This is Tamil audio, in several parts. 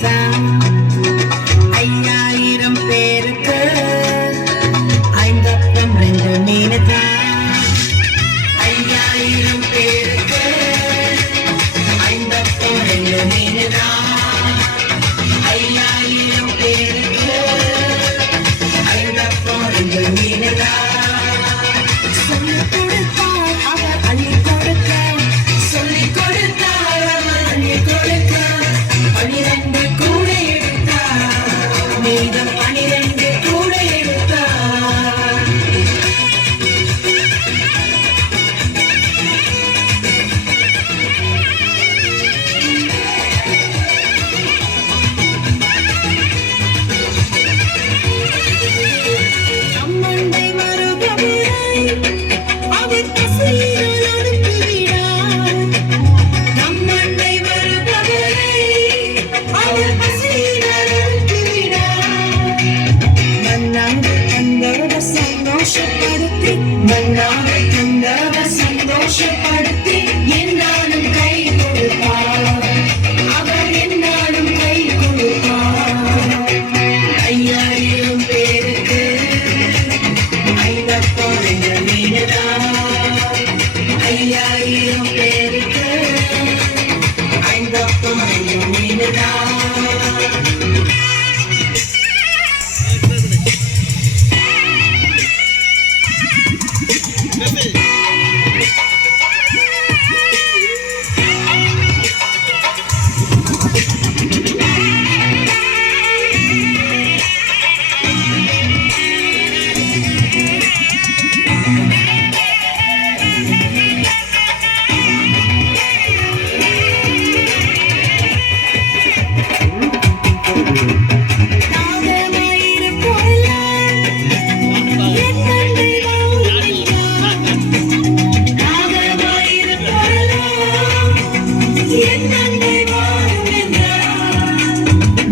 மீனதான் 5000 பேருக்கு 52 மீனதான் 5000 பேருக்கு 52 மீனதான் 5000 பேருக்கு 52 மீனதான் சொல்லிக் கொடுத்தால் அவர் அள்ளிக் கொடுக்க சொல்லிக் கொடுத்தால் அவர் அள்ளிக் கொடுக்க 12 கூட எடுத்தார் மீதம் 12 கூட எடுத்தார் நம்மண்டை வருபவரை அவர் பசியால் அனுப்பிவிடார் நம்மண்டை வருபவரை அவர் பசியால் அனுப்பிவிடார் மன்னாரை தந்தவர் சந்தோஷப்படுத்தி மன்னாரை தந்தவர் சந்தோஷப்படுத்தி என்னாலும் கை கொடுப்பார் அவர் என்னாலும் கை கொடுப்பார் 5000 பேருக்கு 52 மீனதான் 5000 பேருக்கு 52 மீனதான்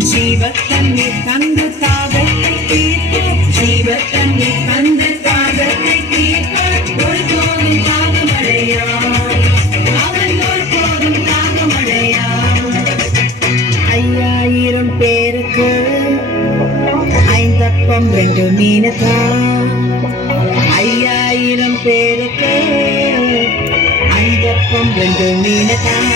ஜீவத்தண்ணீர் தந்து தாகத்தை தீர்ப்பார் ஜீவத்தண்ணீர் தந்து தாகத்தை தீர்ப்பார் ஒரு போதும் தாகமடையார் அவன் ஒரு போதும் தாகமடையார் 5000 பேருக்கு 52 மீனதான் 5000 பேருக்கு 52 மீனதான்